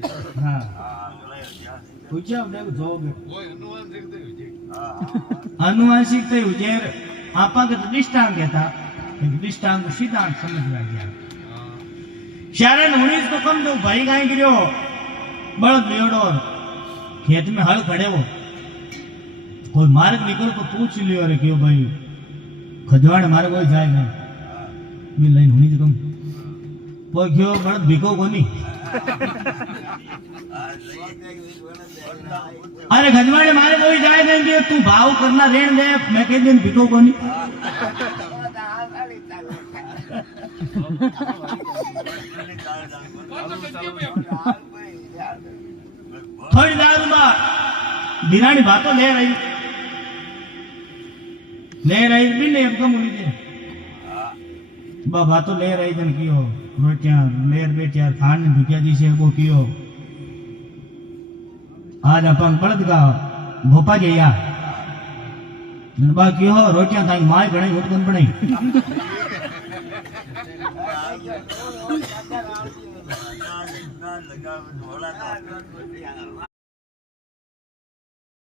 हाँ पूछा देखो जोग अनुवांशिक तो उजेर आपा के दृष्टांत कहता दृष्टांत सिद्धांत समझवा गया शारण 19 को कम दो भाई गाय गिरो बड़द बेड़ो खेत में हल खड़े हो कोई मार्ग निकल तो पूछ लियो रे क्यों भाई खजवाड़ मार्ग कोई जाएगा ये लाइन होनी कम वो क्यों बड़द भिको कोनी अरे खजवाड़े मारे कोई जाए देंगे तू भाव करना रेण दे मैं कह दिन भिको कोनी थोड़ी दारू बा दिरानी बातों ले रही भी नहीं अब कम हुई थी बा बातों ले रही जन कियो रोटियां लेर बेटियां खान ढुकिया जी से वो कियो आज अपन बड़द का भोपा गया बा कियो रोटियां ताई माय गणाई उठकन बनाई